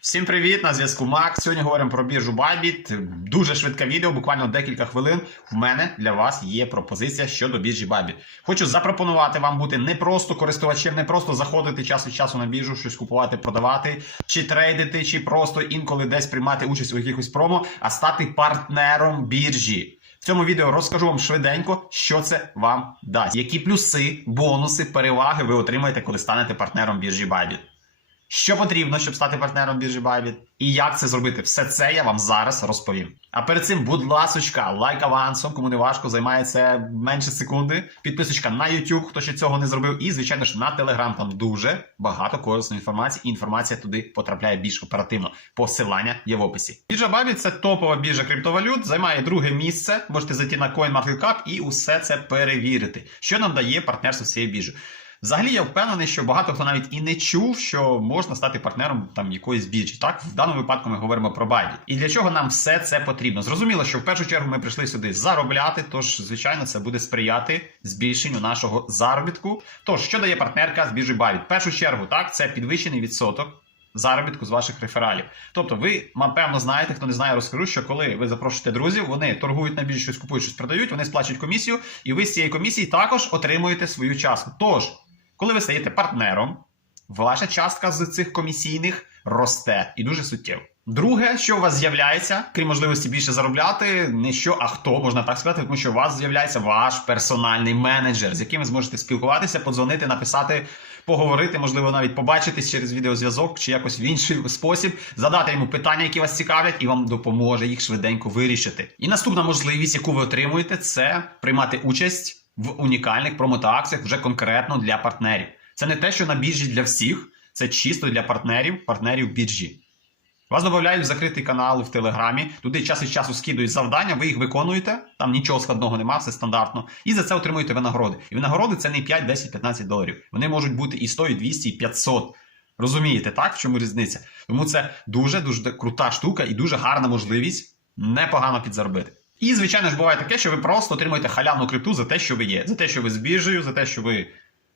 Всім привіт! На зв'язку Макс. Сьогодні говоримо про біржу Bybit. Дуже швидке відео, буквально декілька хвилин. В мене для вас є пропозиція щодо біржі Bybit. Хочу запропонувати вам бути не просто користувачем, не просто заходити час від часу на біржу, щось купувати, продавати, чи трейдити, чи просто інколи десь приймати участь у якихось промо, а стати партнером біржі. В цьому відео розкажу вам швиденько, що це вам дасть, які плюси, бонуси, переваги ви отримаєте, коли станете партнером біржі Bybit. Що потрібно, щоб стати партнером біржі Bybit? І як це зробити? Все це я вам зараз розповім. А перед цим, будь ласочка, лайк авансом, кому не важко, займає це менше секунди. Підписочка на YouTube, хто ще цього не зробив. І, звичайно ж, на Telegram там дуже багато корисної інформації, і інформація туди потрапляє більш оперативно. Посилання є в описі. Біржа Bybit – це топова біржа криптовалют, займає друге місце. Можете зайти на CoinMarketCap і усе це перевірити. Що нам дає партнерство з цією біржею? Взагалі я впевнений, що багато хто навіть і не чув, що можна стати партнером там якоїсь біржі. Так, в даному випадку ми говоримо про Bybit. І для чого нам все це потрібно? Зрозуміло, що в першу чергу ми прийшли сюди заробляти, тож, звичайно, це буде сприяти збільшенню нашого заробітку. Тож, що дає партнерка з біржі Bybit? В першу чергу, так, це підвищений відсоток. Заробітку з ваших рефералів. Тобто, ви, напевно, знаєте, хто не знає, розкажу, що коли ви запрошуєте друзів, вони торгують на біржі, щось купують, щось продають, вони сплачують комісію, і ви з цієї комісії також отримуєте свою частку. Тож, коли ви стаєте партнером, ваша частка з цих комісійних росте і дуже суттєво. Друге, що у вас з'являється, крім можливості більше заробляти, не що, а хто можна так сказати, тому що у вас з'являється ваш персональний менеджер, з яким ви зможете спілкуватися, подзвонити, написати, поговорити, можливо, навіть побачитись через відеозв'язок чи якось в інший спосіб, задати йому питання, які вас цікавлять, і вам допоможе їх швиденько вирішити. І наступна можливість, яку ви отримуєте, це приймати участь в унікальних промо та акціях вже конкретно для партнерів. Це не те, що на біржі для всіх, це чисто для партнерів, партнерів біржі. Вас додають в закритий канал в Телеграмі, туди час від часу скидують завдання, ви їх виконуєте, там нічого складного немає, все стандартно. І за це отримуєте винагороди. І винагороди це не 5, 10, 15 доларів. Вони можуть бути і 100, і 200, і 500. Розумієте, так? В чому різниця? Тому це дуже дуже крута штука і дуже гарна можливість непогано підзаробити. І, звичайно ж, буває таке, що ви просто отримуєте халявну крипту за те, що ви є, за те, що ви з біржею, за те, що ви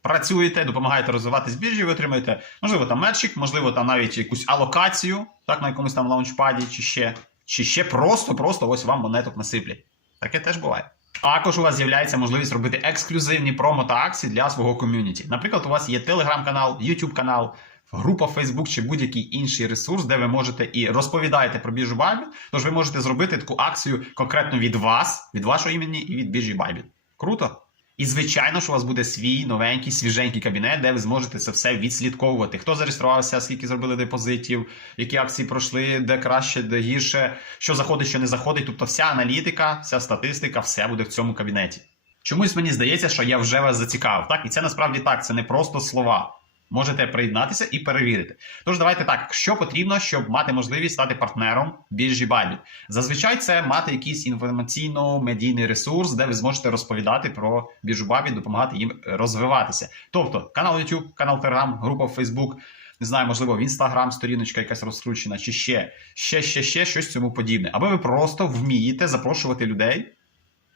працюєте, допомагаєте розвивати з біржі, ви отримаєте, можливо, там мерчик, можливо, там навіть якусь алокацію, так, на якомусь там лаунчпаді, чи ще, чи ще просто-просто ось вам монеток насиплять. Таке теж буває. Також у вас з'являється можливість робити ексклюзивні промо та акції для свого ком'юніті. Наприклад, у вас є телеграм-канал, YouTube канал, група Facebook чи будь-який інший ресурс, де ви можете і розповідаєте про біржу Bybit, Тож ви можете зробити таку акцію конкретно від вас, від вашого імені і від біржі Bybit. Круто? І звичайно, що у вас буде свій новенький, свіженький кабінет, де ви зможете це все відслідковувати. Хто зареєструвався, скільки зробили депозитів, які акції пройшли, де краще, де гірше, що заходить, що не заходить. Тобто вся аналітика, вся статистика, все буде в цьому кабінеті. Чомусь мені здається, що я вже вас зацікавив. Так, і це насправді так, це не просто слова. Можете приєднатися і перевірити. Тож давайте так, що потрібно, щоб мати можливість стати партнером біржі Bybit? Зазвичай це мати якийсь інформаційно-медійний ресурс, де ви зможете розповідати про біржу Bybit, допомагати їм розвиватися. Тобто канал YouTube, канал Telegram, група Facebook, не знаю, можливо, в Instagram сторіночка якась розкручена, чи ще, ще, ще, ще щось цьому подібне. Або ви просто вмієте запрошувати людей.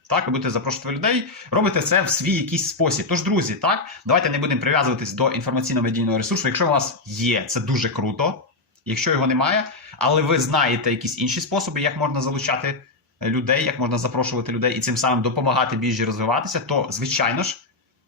Так, ви будете запрошувати людей, робите це в свій якийсь спосіб. Тож, друзі, так, давайте не будемо прив'язуватись до інформаційно-медійного ресурсу. Якщо у вас є, це дуже круто. Якщо його немає, але ви знаєте якісь інші способи, як можна залучати людей, як можна запрошувати людей і цим самим допомагати біржі розвиватися, то, звичайно ж,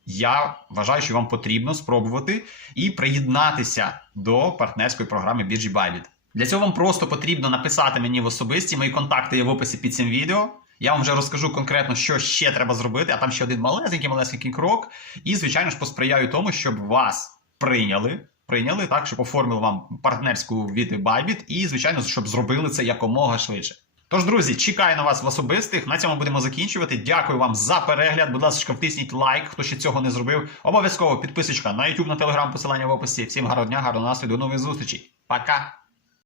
я вважаю, що вам потрібно спробувати і приєднатися до партнерської програми біржі Bybit. Для цього вам просто потрібно написати мені в особисті. Мої контакти є в описі під цим відео. Я вам вже розкажу конкретно, що ще треба зробити, а там ще один малесенький малесенький крок. І, звичайно ж, посприяю тому, щоб вас прийняли. Прийняли так, щоб оформили вам партнерську від Bybit і, звичайно, щоб зробили це якомога швидше. Тож, друзі, чекаю на вас в особистих. На цьому будемо закінчувати. Дякую вам за перегляд. Будь ласка, втисніть лайк, хто ще цього не зробив. Обов'язково підписочка на YouTube, на Telegram, посилання в описі. Всім гарного дня, гарного настрою, до нових зустрічей. Пока!